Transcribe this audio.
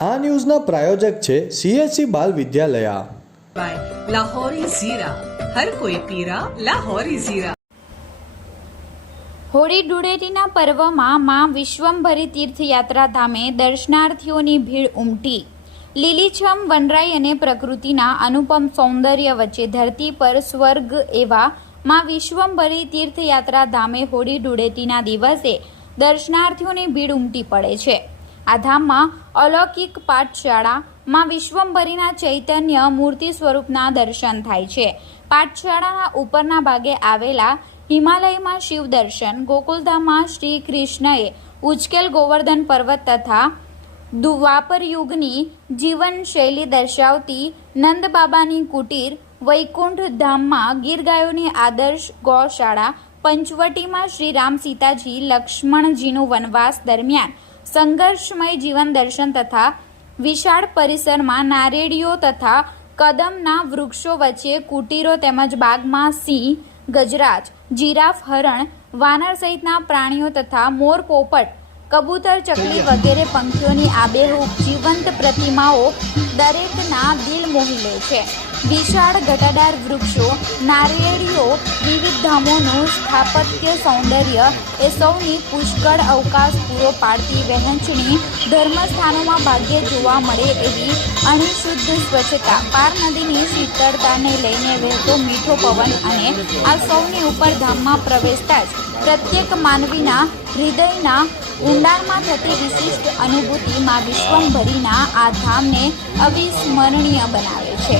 આ ન્યૂઝના પ્રાયોજક છે સીએસસી બાલ વિદ્યાલયા. લાહોરી ઝીરા. લાહોરી ઝીરા. હોળી ધૂળેટીના પર્વમાં મા વિશ્વંભરી તીર્થયાત્રા ધામે દર્શનાર્થીઓની ભીડ ઉમટી. લીલીછમ વનરાઈ અને પ્રકૃતિના અનુપમ સૌંદર્ય વચ્ચે ધરતી પર સ્વર્ગ એવા માં વિશ્વંભરી તીર્થયાત્રા ધામે હોળી ધૂળેટીના દિવસે દર્શનાર્થીઓની ભીડ ઉમટી પડે છે. આ ધામમાં અલૌકિક પાઠશાળામાં વિશ્વંભરીના ચૈતન્ય મૂર્તિ સ્વરૂપના દર્શન થાય છે. પાઠશાળાના ઉપરના ભાગે આવેલા હિમાલયમાં શિવ દર્શન, ગોકુલધામમાં શ્રી કૃષ્ણએ ઉચકેલ ગોવર્ધન પર્વત તથા દ્વાપર યુગની જીવનશૈલી દર્શાવતી નંદબાબાની કુટીર વૈકુંઠ ધામમાં ગીર ગાયોની આદર્શ ગૌશાળા પંચવટીમાં શ્રી રામ સીતાજી લક્ષ્મણજીનું વનવાસ દરમિયાન સંઘર્ષમય જીવન દર્શન તથા વિશાળ પરિસરમાં નારેડીઓ તથા કદમના વૃક્ષો વચ્ચે કુટીરો તેમજ બાગમાં સિંહ, ગજરાજ, જીરાફ, હરણ, વાનર સહિતના પ્રાણીઓ તથા મોર, પોપટ, કબૂતર, ચકલી વગેરે પંખીઓની આબેહૂબ જીવંત પ્રતિમાઓ દરેકના દિલ મોહી લે છે. વિશાળ ઘટાદાર વૃક્ષો, નારિયેળીઓ, વિવિધ ધામોનું સ્થાપત્ય સૌંદર્ય એ સૌની પુષ્કળ અવકાશ પૂરો પાડતી વહેંચણી ધર્મસ્થાનોમાં ભાગ્યે જોવા મળે એવી અણિશુદ્ધ સ્વચ્છતા. પાર નદીની શીતળતાને લઈને વહેતો મીઠો પવન અને આ સૌની ઉપર ધામમાં પ્રવેશતા જ પ્રત્યેક માનવીના હૃદયના ઊંડાણમાં થતી વિશિષ્ટ અનુભૂતિમાં વિશ્વંભરીના આ ધામને અવિસ્મરણીય બનાવે છે.